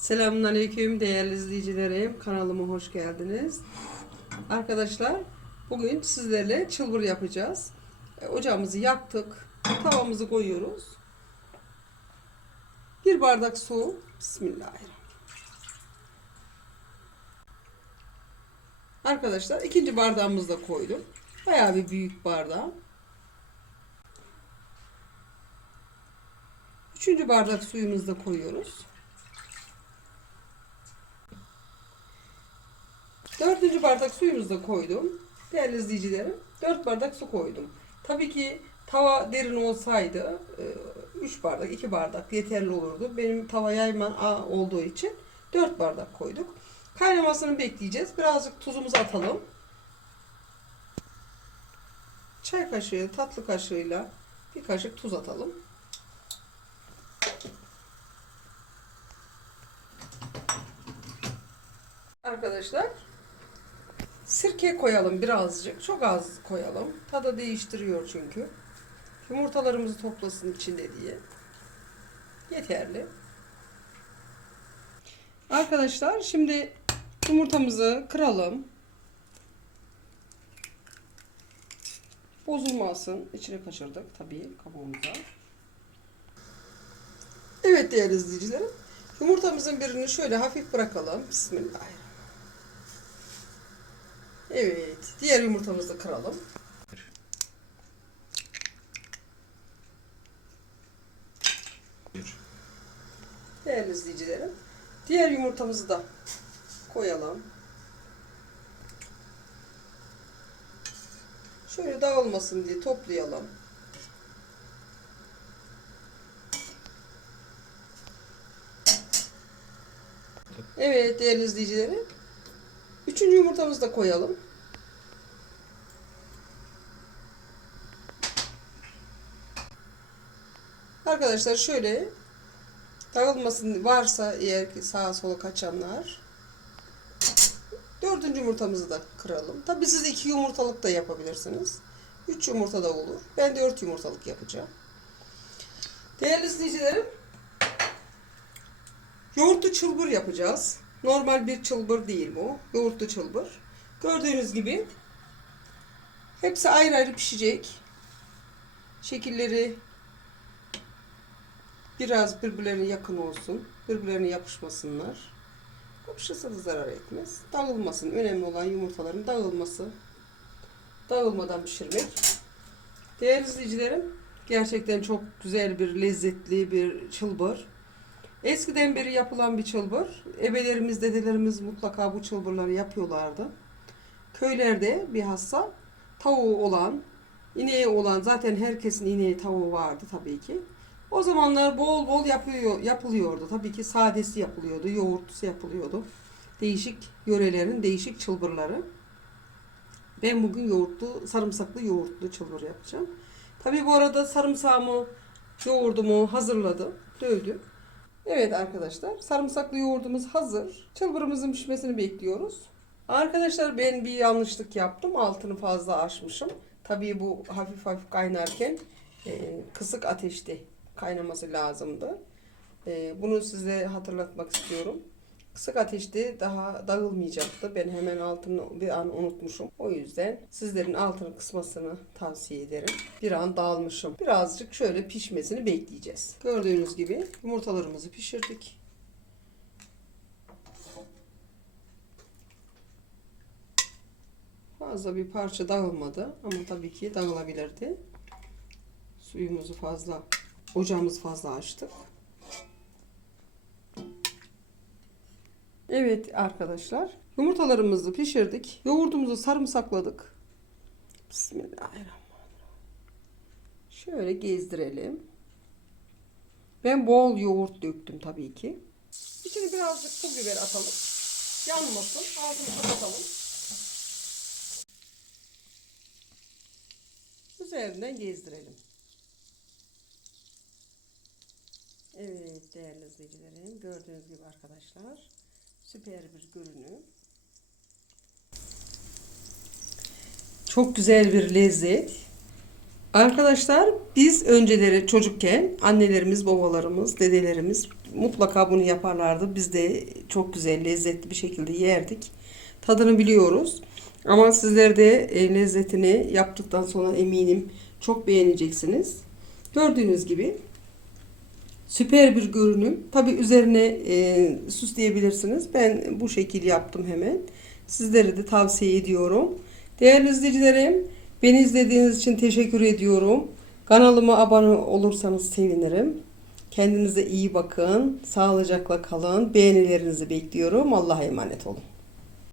Selamünaleyküm değerli izleyicilerim. Kanalıma hoş geldiniz. Arkadaşlar bugün sizlerle çılbır yapacağız. E, Ocağımızı yaktık. Tavamızı koyuyoruz. Bir bardak su. Bismillahirrahmanirrahim. Arkadaşlar ikinci bardağımızı da koydum. Bayağı bir büyük bardağı. Üçüncü bardak suyumuzu da koyuyoruz. Dördüncü bardak suyumuzu da koydum. Değerli izleyicilerim, dört bardak su koydum. Tabii ki tava derin olsaydı 3 bardak, 2 bardak yeterli olurdu. Benim tava yayman A olduğu için 4 bardak koyduk. Kaynamasını bekleyeceğiz. Birazcık tuzumuzu atalım. Çay kaşığı, tatlı kaşığıyla bir kaşık tuz atalım. Arkadaşlar Sirke koyalım birazcık. Çok az koyalım. Tadı değiştiriyor çünkü. Yumurtalarımızı toplasın içinde diye. Yeterli. Arkadaşlar şimdi yumurtamızı kıralım. Bozulmasın. İçine kaçırdık tabii kabuğumuza. Evet değerli izleyicilerim. Yumurtamızın birini şöyle hafif bırakalım. Bismillahirrahmanirrahim. Evet. Diğer yumurtamızı da kıralım. Değerli izleyicilerim. Diğer yumurtamızı da koyalım. Şöyle dağılmasın diye toplayalım. Evet değerli izleyicilerim. Üçüncü yumurtamızı da koyalım. Arkadaşlar şöyle dağılmasın varsa eğer ki sağa sola kaçanlar dördüncü yumurtamızı da kıralım. Tabi siz iki yumurtalık da yapabilirsiniz. Üç yumurta da olur. Ben dört yumurtalık yapacağım. Değerli izleyicilerim yoğurtlu çılbır yapacağız. Normal bir çılbır değil bu. Yoğurtlu çılbır. Gördüğünüz gibi hepsi ayrı ayrı pişecek. Şekilleri biraz birbirlerine yakın olsun. Birbirlerine yapışmasınlar. Yapışırsa da zarar etmez. Dağılmasın. Önemli olan yumurtaların dağılması. Dağılmadan pişirmek. Değerli izleyicilerim, gerçekten çok güzel bir lezzetli bir çılbır. Eskiden beri yapılan bir çılbır. Ebelerimiz, dedelerimiz mutlaka bu çılbırları yapıyorlardı. Köylerde bir hassa tavuğu olan, ineği olan, zaten herkesin ineği tavuğu vardı tabii ki. O zamanlar bol bol yapıyor, yapılıyordu. Tabii ki sadesi yapılıyordu, yoğurtlusu yapılıyordu. Değişik yörelerin değişik çılbırları. Ben bugün yoğurtlu, sarımsaklı yoğurtlu çılbır yapacağım. Tabii bu arada sarımsağımı, yoğurdumu hazırladım, dövdüm. Evet arkadaşlar, sarımsaklı yoğurdumuz hazır. Çılbırımızın pişmesini bekliyoruz. Arkadaşlar ben bir yanlışlık yaptım. Altını fazla açmışım. Tabii bu hafif hafif kaynarken e, kısık ateşte kaynaması lazımdı. E, bunu size hatırlatmak istiyorum. Kısık ateşte daha dağılmayacaktı. Ben hemen altını bir an unutmuşum. O yüzden sizlerin altını kısmasını tavsiye ederim. Bir an dağılmışım. Birazcık şöyle pişmesini bekleyeceğiz. Gördüğünüz gibi yumurtalarımızı pişirdik. Fazla bir parça dağılmadı ama tabii ki dağılabilirdi. Suyumuzu fazla, ocağımızı fazla açtık. Evet arkadaşlar. Yumurtalarımızı pişirdik. Yoğurdumuzu sarımsakladık. Bismillahirrahmanirrahim. Şöyle gezdirelim. Ben bol yoğurt döktüm tabii ki. İçine birazcık pul biber atalım. Yanmasın. Altını kapatalım. Üzerinden gezdirelim. Evet değerli izleyicilerim gördüğünüz gibi arkadaşlar süper bir görünüm. Çok güzel bir lezzet. Arkadaşlar biz önceleri çocukken annelerimiz, babalarımız, dedelerimiz mutlaka bunu yaparlardı. Biz de çok güzel, lezzetli bir şekilde yerdik. Tadını biliyoruz. Ama sizler de e, lezzetini yaptıktan sonra eminim çok beğeneceksiniz. Gördüğünüz gibi süper bir görünüm. Tabi üzerine e, süsleyebilirsiniz. Ben bu şekil yaptım hemen. Sizlere de tavsiye ediyorum. Değerli izleyicilerim, beni izlediğiniz için teşekkür ediyorum. Kanalıma abone olursanız sevinirim. Kendinize iyi bakın. Sağlıcakla kalın. Beğenilerinizi bekliyorum. Allah'a emanet olun.